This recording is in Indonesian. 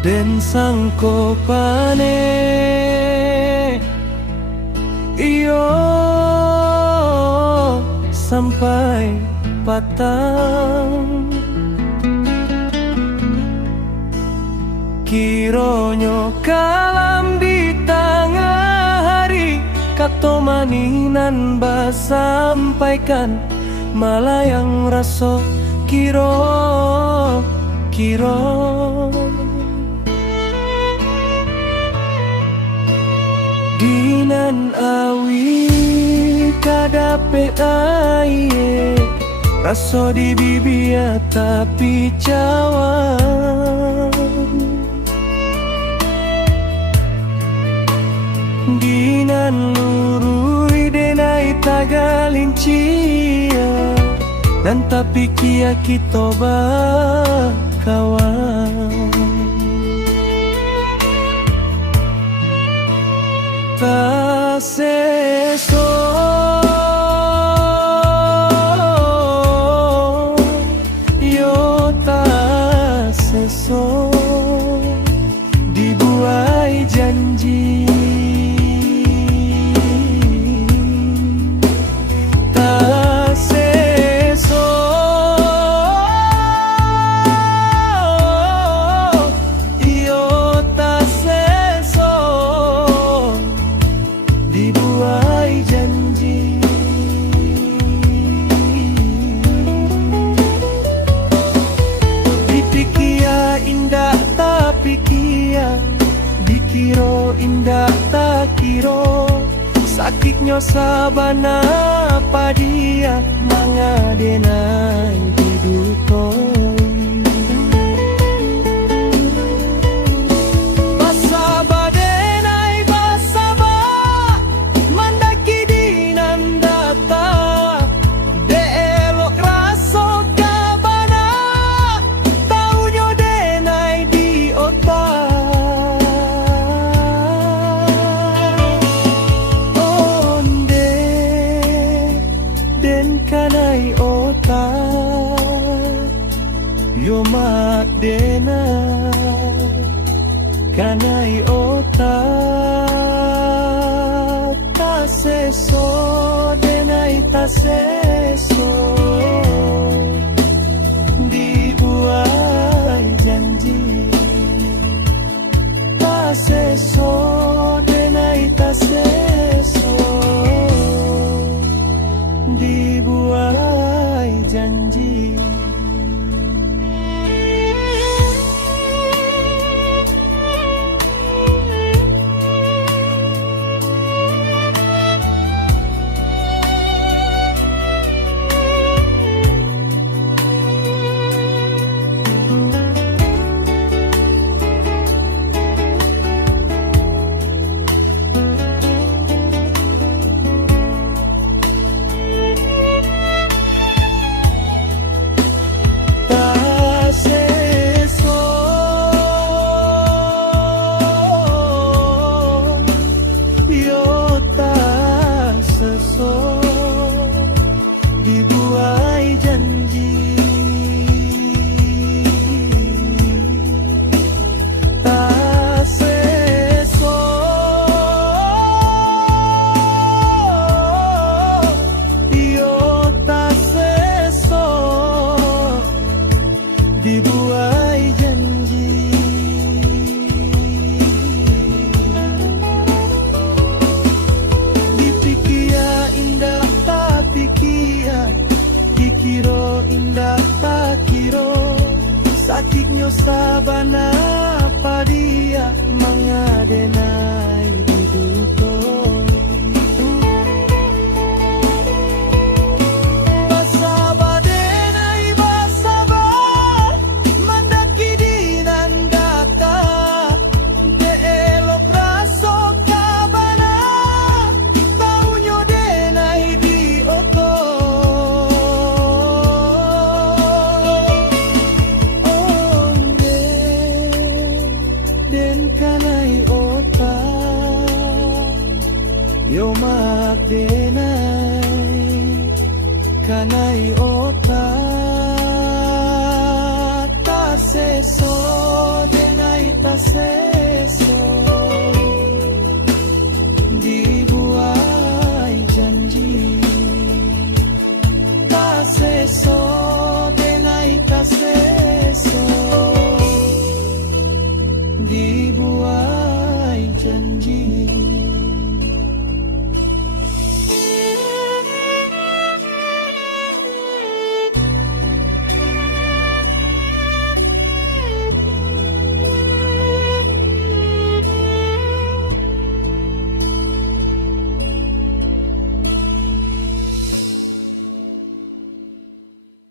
Den sangko pane iyo sampai patang kironyo kalam di tengah hari kato maninan ba sampaikan malah yang raso kiro dinan awi kadape aye raso di bibia tapi cawan dinan lurui denai tagalincia dan tapi kia kita kawan ta seso yo ta seso dibuai janji ta seso yo ta seso dibuai janji dipikia indah tapi kia dikiro indah tak kiro sakitnya sabana padia mangadenai didutoi kanai otak yo mak dena kanai otak ta seso denai ta seso dibuai janji ta seso denai ta seso dibuai janji dibuai janji ta seso yo ta seso dibuai janji dipikia indah tapi kia dikiro indah tak kiro sakitnya sabana padia mangadenai didutoi basaba denai basaba mandaki dinan data de elok raso kabana taunyo denai di oto kanai otak yo mak denai kanai otak ta seso denai ta se